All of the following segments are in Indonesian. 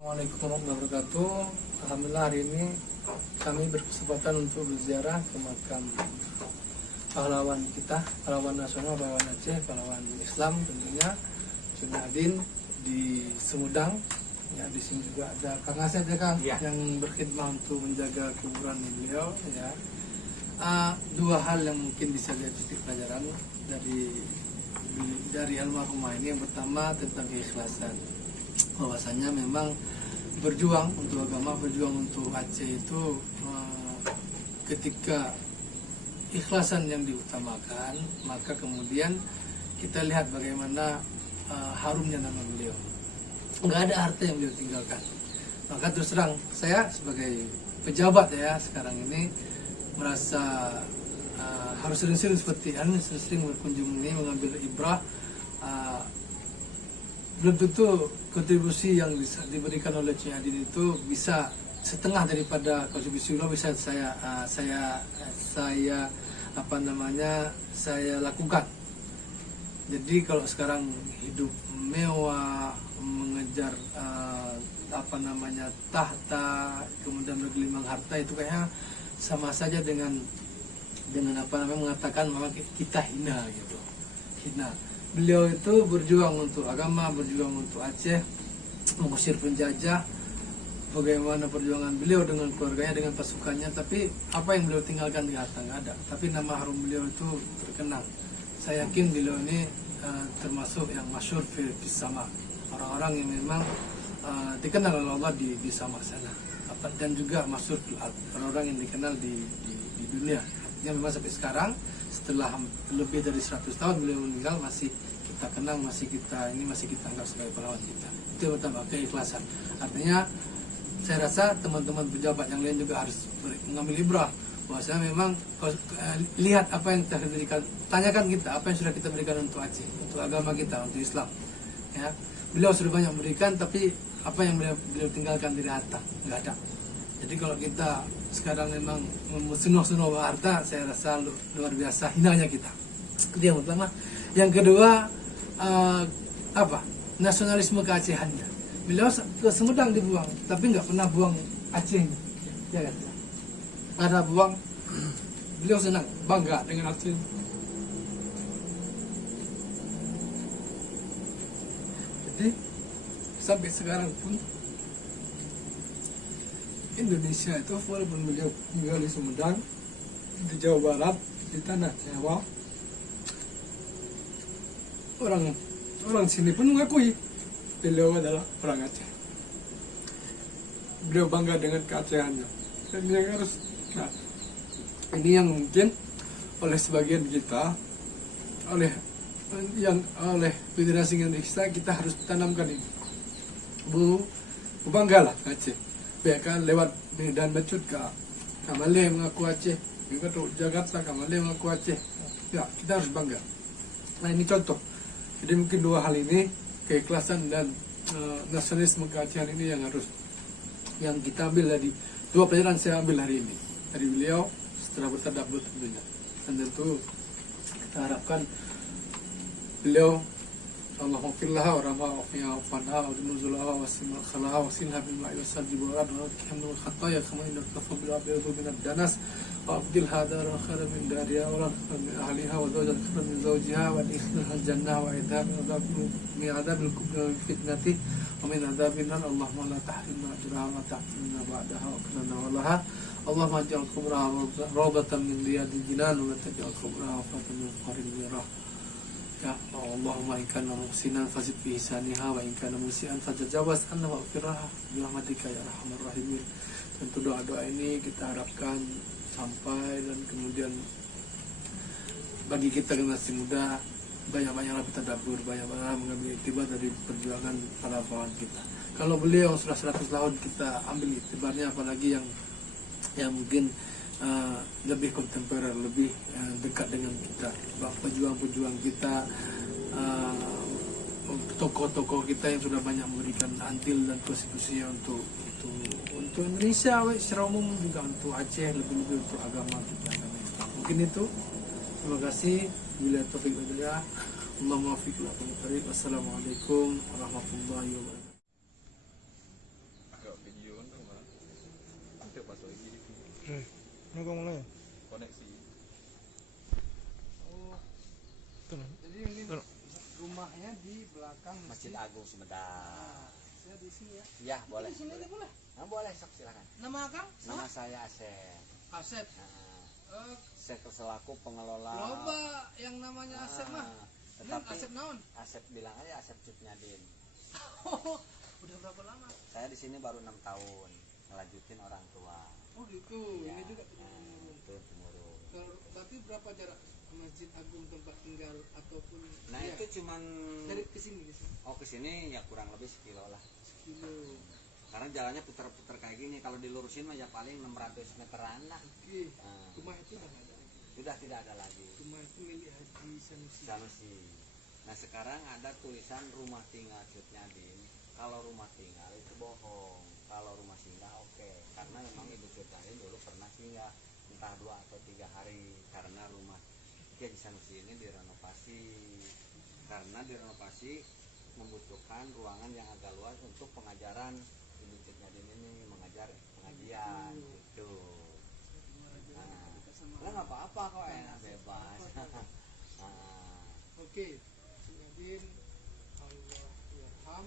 Assalamualaikum warahmatullahi wabarakatuh. Alhamdulillah hari ini kami berkesempatan untuk berziarah ke makam pahlawan kita, pahlawan nasional, pahlawan Aceh, pahlawan Islam tentunya, Junadin di Sumedang. Ya, di sini juga ada Kang Asep ya Kang, yang berkhidmat untuk menjaga kuburan beliau. Ya, dua hal yang mungkin bisa jadi titik pelajaran dari almarhumah ini. Yang pertama tentang keikhlasan, bahwasanya memang berjuang untuk agama, berjuang untuk Aceh itu ketika ikhlasan yang diutamakan, maka kemudian kita lihat bagaimana harumnya nama beliau. Nggak ada harta yang beliau tinggalkan. Maka terus terang saya sebagai pejabat ya sekarang ini merasa harus sering-sering seperti ini, sering berkunjung ini, mengambil ibrah. Belum tentu kontribusi yang diberikan oleh Junadin itu bisa setengah daripada kontribusi beliau bisa saya lakukan. Jadi kalau sekarang hidup mewah, mengejar tahta, kemudian bergelimang harta, itu kayaknya sama saja dengan mengatakan bahwa kita hina gitu, hina. Beliau itu berjuang untuk agama, berjuang untuk Aceh, mengusir penjajah. Bagaimana perjuangan beliau dengan keluarganya, dengan pasukannya, tapi apa yang beliau tinggalkan di harta nggak ada. Tapi nama harum beliau itu terkenang. Saya yakin beliau ini termasuk yang masyhur fi sama, orang-orang yang memang dikenal oleh Allah di sama sana. Dan juga masyhur orang-orang yang dikenal di dunia. Artinya memang sampai sekarang, setelah lebih dari 100 tahun beliau meninggal, masih kita kenang, masih kita anggap sebagai pahlawan kita. Itu yang pertama, keikhlasan. Artinya saya rasa teman-teman pejabat yang lain juga harus mengambil ibrah, bahwasanya memang lihat apa yang telah diberikan, tanyakan kita apa yang sudah kita berikan untuk Aceh, untuk agama kita, untuk Islam. Ya, beliau sudah banyak memberikan, tapi apa yang beliau tinggalkan dari harta nggak ada. Jadi kalau kita sekarang memang memenuh harta, saya rasa luar biasa hinanya kita. Itu yang pertama. Yang kedua, nasionalisme keacehannya. Beliau ke Sumedang dibuang, tapi nggak pernah buang Aceh, ya kan? Ada buang, beliau senang, bangga dengan Aceh. Jadi sampai sekarang pun Indonesia itu walaupun beliau tinggal di Sumedang, di Jawa Barat, di tanah Jawa, orang sini pun mengakui beliau adalah orang Aceh. Beliau bangga dengan keacehannya. Dan ini yang mungkin oleh sebagian kita, oleh Federasi Indonesia, kita harus tanamkan ini. Banggalah Aceh. Bahkan lewat Medan Mecut ke Kamale mengaku Aceh, juga tuh Jakarta Kamale mengaku Aceh. Ya, kita harus bangga. Nah, ini contoh. Jadi mungkin dua hal ini, keikhlasan dan nasionalisme keacehan ini yang kita ambil dari dua pelajaran saya ambil hari ini dari beliau setelah bertadabbur tentunya. Dan tentu kita harapkan beliau Allahumma firlaha wa rahmah wa fiha wa fanha wa nuzulaha wa simul khalaha wa silha bil ma'i wa salji wa rad wa kihamnu khataya kama inna kafa bil abiyadu min ad-danas wa abdil hadar wa khara min dariya wa min ahliha wa zawjan khara min zawjiha wa ikhnaha al-jannah wa idhab min adabil kubra fitnati wa min adabil nar. Allahumma la tahrimna ajraha wa ta'timna ba'daha wa kunna walaha. Allahumma ja'al kubraha rawdatan min riyadil jinan wa taj'al kubraha fatan min qarin mirah. Ya Allahumma in kana muhsinan fazid fi ihsaniha wa in kana musian fajawaz anna wa firah bi rahmatika ya arhamar rahimin. Tentu doa-doa ini kita harapkan sampai, dan kemudian bagi kita yang masih muda, banyak-banyaklah kita tadabbur, banyak-banyaklah mengambil iktibar dari perjuangan para pahlawan kita. Kalau beliau sudah 100 tahun, kita ambil iktibarnya, apalagi yang mungkin lebih kontemporer, lebih dekat dengan kita, pejuang-pejuang kita, tokoh-tokoh kita yang sudah banyak memberikan andil dan kontribusinya untuk Indonesia secara umum, juga untuk Aceh, lebih-lebih untuk agama kita. Mungkin itu. Terima kasih. Bila taufik wa hidayah. Allahumma waffiq. Wassalamualaikum warahmatullahi wabarakatuh. Ini kok mulai. Koneksi. Oh, Tuh. jadi ini Tuh. rumahnya di belakang Masjid Agung Sumedang. Saya di sini ya. Ya, boleh. Di sini Boleh. boleh. Nah, boleh, sok silakan. Nama Kang? Nama saya Asep. Asep. Nah, saya selaku pengelola. Loba yang namanya Asep mah. Tetapi Asep naon? Asep bilang aja Asep Cutnyadin. Udah berapa lama? Saya di sini baru 6 tahun ngelanjutin orang tua. Oh gitu. Ya, Ini juga turun-temurun. Berarti berapa jarak Masjid Agung tempat tinggal ataupun Nah, ya, itu cuman dari ke sini oh ke sini ya kurang lebih sekilo lah. sekilo. Karena jalannya puter-puter kayak gini, kalau dilurusin mah ya paling 600 meteran lah. Oke. Nah. Rumah itu udah nggak ada. Sudah tidak ada lagi. Rumah itu milik Haji Sanusi. Sanusi. Nah, sekarang ada tulisan rumah tinggal Cutnyadin. Kalau rumah tinggal itu bohong. Kalau rumah singgah oke. Karena memang Ibu Cutnyadin dulu pernah singgah entah 2 atau 3 hari karena rumah Haji Sanusi ini direnovasi. Karena direnovasi membutuhkan ruangan yang agak luas untuk pengajaran Ibu Cutnyadin ini mengajar pengajian gitu. Nah, nggak apa-apa kok, enak bebas. Nah, Oke. Cutnyadin Allah yarham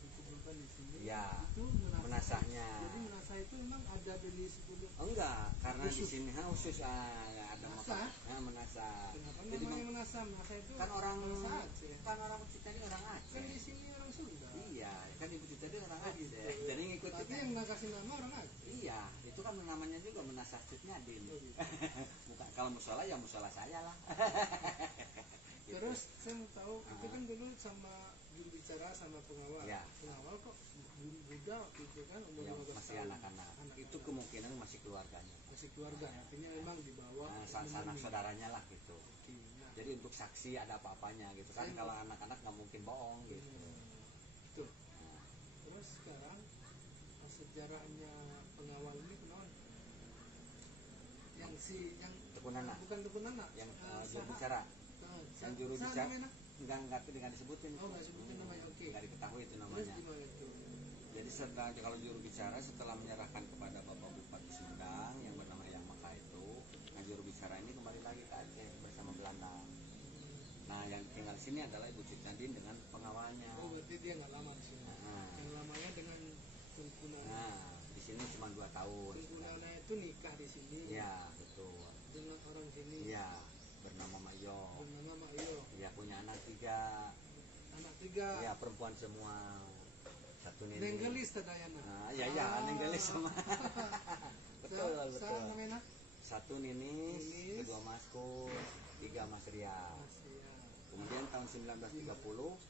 dikuburkan di sini. ya, Itu menasahnya. Jadi menasah itu memang ada dari sebelum. Enggak, karena di Khusus. sini khusus nggak ada Menasah? menasah. Kenapa Jadi namanya menasah? Menasah itu kan orang menasah Aceh. kan orang Cutnyadin orang Kan Aceh. di sini orang Sunda. Iya, kan Ibu Cutnyadin orang Oh, Aceh. gitu. Jadi ngikutin. Tapi yang kasih nama orang Aceh. Iya, itu kan namanya juga menasah Cutnyadin. Oh, gitu. Bukan kalau musola ya musola saya lah. Gitu. Terus saya mau tahu itu kan dulu sama juru bicara sama pengawal. Ya. Pengawal kok muda gitu kan umur yang 15 masih tahun. anak-anak. Itu kemungkinan masih keluarganya. Masih keluarga. Artinya memang di bawah. Nah, sanak saudaranya lah gitu. Oke, nah. Jadi untuk saksi ada apa-apanya gitu kan. Saya- Kalau anak-anak nggak mungkin bohong gitu. Tuh. Nah, Terus sekarang sejarahnya pengawal ini kenal yang Tekun Anak. bukan Tekun Anak yang eh, juru saha- bicara, eh, yang juru saha bicara namanya? nggak disebutin. Oh, nggak sebutin namanya, oke. Nggak diketahui itu Terus namanya. gimana itu? Jadi kalau juru bicara setelah menyerahkan kepada Bapak Bupati Sumedang yang bernama Yang Maka itu, nah juru bicara ini kembali lagi ke Aceh bersama Belanda. Nah, yang tinggal di sini adalah Ibu Cutnyadin dengan pengawalnya. Oh, berarti dia nggak lama di sini. Nah, Yang lamanya dengan Tengku Nana. nah, di sini cuma 2 tahun. Tengku Nana itu nikah di sini Iya, betul. dengan orang sini. Iya, bernama Mayo. Bernama Mak Iyo. Dia punya anak 3. Anak 3. Ya, perempuan semua. Satu Nini. Nenggelis tadayana. Nah, ya, Nenggelis sama. betul, betul. Namanya? Satu Ninis, Ninis. kedua Maskus, 3 Mas Ria. Asia. Kemudian tahun 1930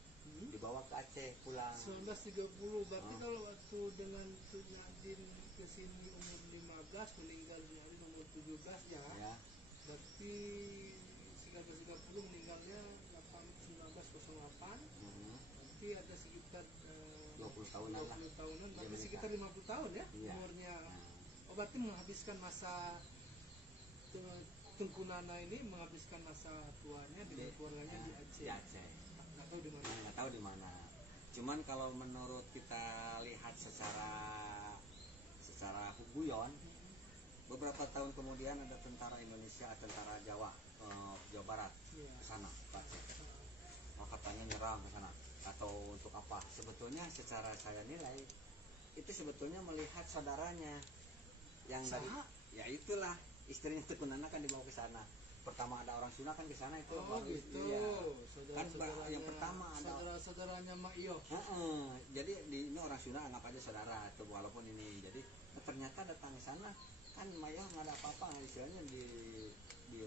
dibawa ke Aceh pulang. 1930 berarti Oh. kalau waktu dengan Cutnyadin ke sini umur 15 meninggal Cutnyadin umur 17 ya. Ya, Berarti 1930 meninggalnya 1908. Berarti ada sekitar 20 tahunan lah. 20 tahunan, Dia berarti menikah. sekitar 50 tahun ya Iya. umurnya. Nah, Oh, berarti menghabiskan masa Tengku Nana ini menghabiskan masa tuanya dengan keluarganya di Aceh. Di Aceh. Nggak tahu di mana. Nah, nggak tahu di mana. Cuman kalau menurut kita lihat secara guyon, beberapa tahun kemudian ada tentara Indonesia, tentara Jawa, Jawa Barat Iya. ke sana, ke Aceh. Oh, katanya nyerang ke sana atau untuk apa? Sebetulnya secara saya nilai itu sebetulnya melihat saudaranya yang dari Saha? ya itulah istrinya Tekun Nana kan dibawa ke sana. Pertama ada orang Sunda kan ke sana itu. Oh bagus. gitu. Iya. Kan Saudara-saudaranya- yang pertama ada saudara-saudaranya Mak Iyo. Heeh, jadi ini orang Sunda anggap aja saudara tuh walaupun ini jadi ternyata datang ke sana kan Maya nggak ada apa-apa istilahnya di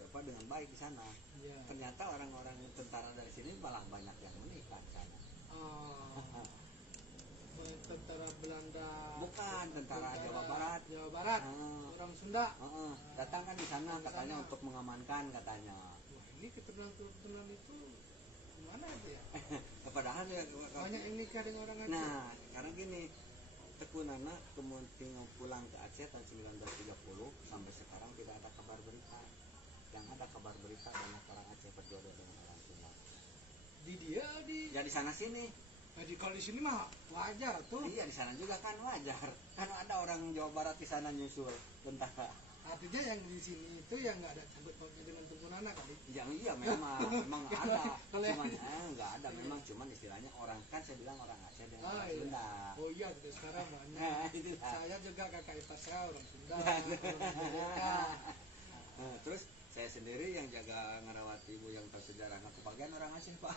apa dengan baik di sana. Iya. Ternyata orang-orang tentara dari sini malah banyak yang menikah di sana. Ah, tentara Belanda. Bukan tentara Jawa Barat. Jawa Barat. Ah. Orang Sunda. Heeh, datang kan di sana Di katanya sana. untuk mengamankan katanya. Wah, ini keturunan-keturunan itu gimana itu ya? Padahal ya Banyak yang nikah dengan orang Aceh. nah, sekarang gini, Tekun Nana kemudian pulang ke Aceh tahun 1930 sampai sekarang tidak ada kabar berita. Yang ada kabar berita banyak orang Aceh berjodoh dengan orang Sunda. Di dia di Ya di sana sini, Jadi kalau di sini mah wajar tuh. iya di sana juga kan wajar. Kan ada orang Jawa Barat di sana nyusul tentara. Artinya yang di sini itu yang nggak ada sangkut pautnya dengan Tungkunana kali. Yang iya memang ada. Kalau yang- Cuman nggak ada memang cuman istilahnya orang kan saya bilang orang Aceh dengan Ah, orang iya. Sunda. Oh iya, sudah sekarang banyak. Nah, itulah. Saya juga kakak ipar saya orang Sunda, orang Amerika. Nah, terus saya sendiri yang jaga ngerawat ibu yang tahu sejarah nggak kebagian orang Aceh Pak.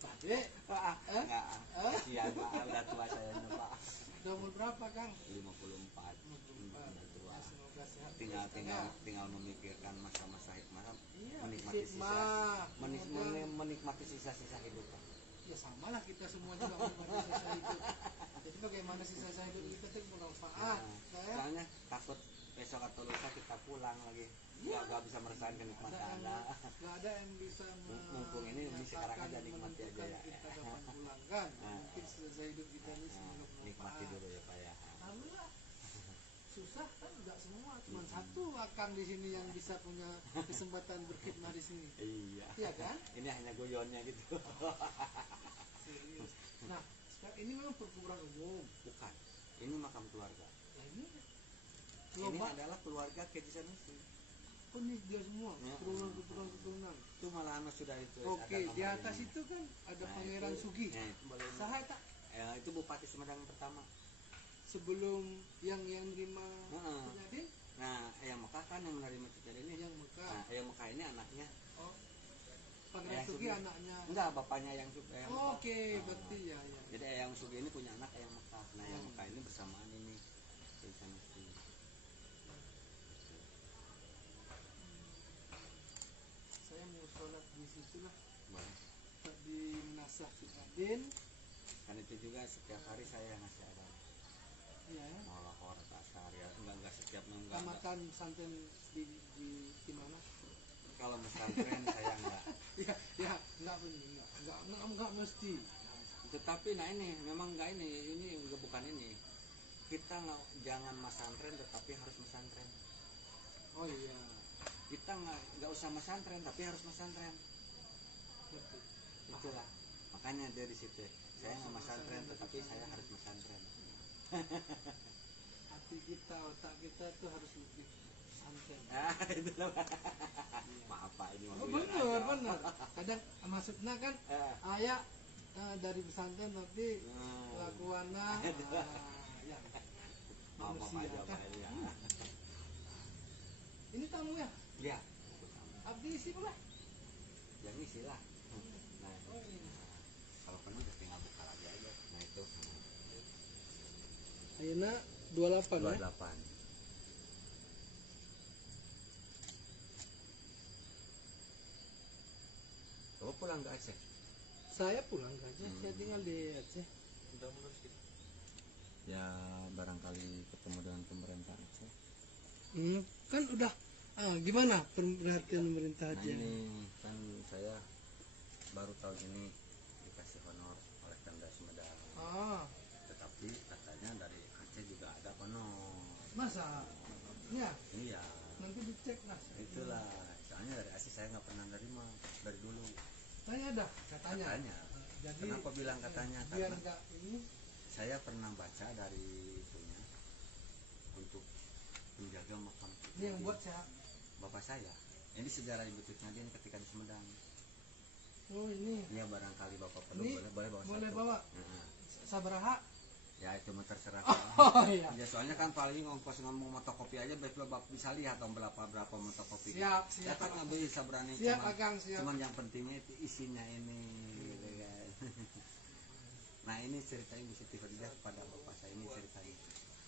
Pak Dek, Nggak, kasihan Pak, udah tua saya Pak. udah umur berapa Kang? 54. Udah tua. Ya, semoga sehat. Tinggal memikirkan masa-masa hikmah, Iya, menikmati hikmah. menikmati sisa-sisa hidup Pak. Ya sama lah kita semua juga menikmati sisa hidup. Jadi bagaimana sisa hidup kita itu bermanfaat. Nah, Saya soalnya takut besok atau lusa kita pulang lagi nggak bisa merasakan kenikmatan. nggak ada yang bisa Mumpung ini sekarang aja nikmati aja ya. kita dapat pulang kan. Nah. Mungkin sisa hidup kita ini semoga Nikmati bermanfaat. dulu ya Pak ya. Alhamdulillah. Susah kan enggak semua, cuma satu akan di sini yang bisa punya kesempatan berkhidmah di sini. Iya. Iya kan? Ini hanya guyonnya gitu. Serius. Nah, sekarang ini memang perkuburan umum. Bukan. Ini makam keluarga. Nah, ini Ini lomba adalah keluarga Kejisan Nusi. oh, ini dia semua, Ya. keturunan. Itu malah sudah itu. Oke, di atas itu kan ada Pangeran Sugi. Nah, itu boleh. Saha tak Itu Bupati Sumedang pertama. sebelum yang nerima Heeh. kejadian Nah, Eyang Mekah kan yang menerima kejadian ini. yang Mekah. Nah, Eyang Mekah ini anaknya. Oh, Pangeran Eyang Sugi Sugi. anaknya. Enggak, bapaknya yang Sugi. Eyang Mekah. Oke, Nah, berarti ya ya. Jadi Eyang Sugi ini punya anak Eyang Mekah. Nah, Eyang Hmm. Mekah ini bersamaan ini Kejisan Nusi. Saya mau sholat di situ lah Boleh. di Menasah Cikadin. Kan itu juga setiap hari saya ngasih ada Ya, mau lahor ke asar ya enggak setiap enggak. tamatan santen di mana? Kalau pesantren saya enggak. Ya, enggak mesti. Tetapi nah ini memang enggak ini enggak bukan ini. Kita jangan masantren tetapi harus mesantren. Oh iya, Kita enggak usah mesantren tapi harus mesantren. betul. Itulah. Makanya dia di situ. Saya nggak mesantren tetapi saya harus mesantren. Hati kita, otak kita tuh harus lebih santai. Itulah. Maaf Pak ini Oh mobil benar, aja. benar. Kadang maksudnya kan Eh, ayah dari pesantren tapi hmm. lakuannya ya Maaf manusia aja kan. Pak ya. Ini tamu ya? Ya. Abdi isi pula. Yang isi lah. Nah, Oh iya. kalau penuh udah tinggal buka lagi aja. Nah itu. Ayeuna 28 ya. 28. Kamu pulang ke Aceh? Saya pulang ke Aceh, saya tinggal di Aceh. Udah mulus gitu. Ya barangkali ketemu dengan pemerintah Aceh. Kan udah gimana perhatian pemerintah Nah Aceh? ini kan saya baru tahun ini dikasih honor oleh Pemda Sumedang. Ah, Tetapi katanya dari Aceh juga ada honor. masa? Ya, Iya. nanti dicek lah. Itulah. Soalnya dari Aceh saya nggak pernah nerima dari dulu. Tanya dah, katanya. Katanya. Jadi Kenapa bilang katanya? biar Karena enggak ini saya pernah baca dari itunya untuk menjaga makam ini yang buat saya. bapak saya. Ini sejarah Ibu Tut Nyadin ketika di Sumedang. Oh ini Ya barangkali bapak perlu Ini boleh bawa boleh satu. bawa. Heeh. Sabaraha. Ya itu mah terserah. Oh iya. Ya soalnya kan paling ongkos ngomong motokopi aja bapak bisa lihat dong berapa motokopi. Siap, Ya siap. kan nggak bisa berani. Siap, cuman, Akang, siap. cuman yang pentingnya itu isinya ini. Gitu kan. Nah ini cerita Ibu Siti Khadijah kepada bapak saya ini ceritanya.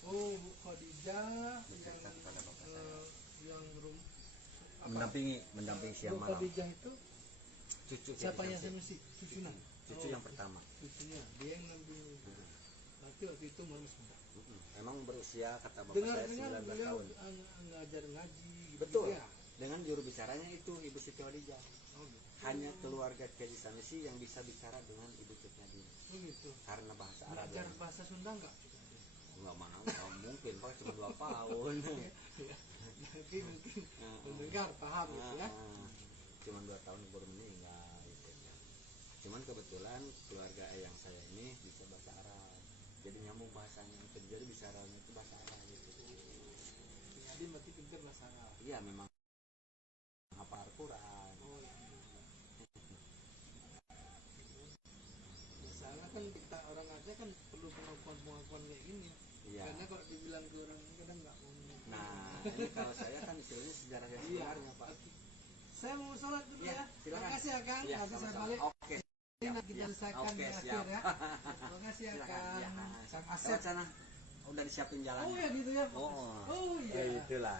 Oh, Bu Khadijah Bercerita kepada bapak saya. yang rum Mendampingi siang Bu malam. Khadijah itu Cucu siapa yang Kiai sama si cucunya? Cucu yang pertama. Cucunya, dia yang nampingi. Berarti waktu itu manis muda. Emang berusia kata bapak Dengar saya dengar 19 beliau tahun. ngajar ngaji. Gitu. Betul. Ya. Dengan juru bicaranya itu Ibu Siti Khadijah. Oh, gitu. Hanya keluarga Kiai Sanusi yang bisa bicara dengan Ibu Tut Nyadin Oh, gitu. karena bahasa Arab. Ngajar bahasa Sunda enggak? Enggak mana nggak mungkin Pak cuma 2 tahun. Jadi mungkin mendengar paham gitu ya. Cuma 2 tahun baru meninggal gitu. Cuman kebetulan keluarga yang saya ini bisa bahasa Arab. jadi nyambung bahasanya itu, jadi bicaranya itu bahasa Arab gitu. Jadi berarti pintar bahasa Arab. Iya memang apa Al-Quran. Oh ya. Masalah kan kita orang Aceh kan perlu pengakuan kayak gini ya. Iya. Karena kalau dibilang ke orang kadang nggak mau. Nah ini kalau saya kan istilahnya sejarah yang sebenarnya Pak. Saya mau sholat dulu Iya, ya. silakan. Terima kasih ya Kang. Iya, Nanti saya sama-sama. balik. Oke. Ini nanti kita selesaikan Oke, di siap. akhir ya. Terima kasih ya Silakan. Kang. Iya. Sang Lewat Asep. sana udah disiapin jalan. Oh ya gitu ya. Oh, Oh iya. itulah.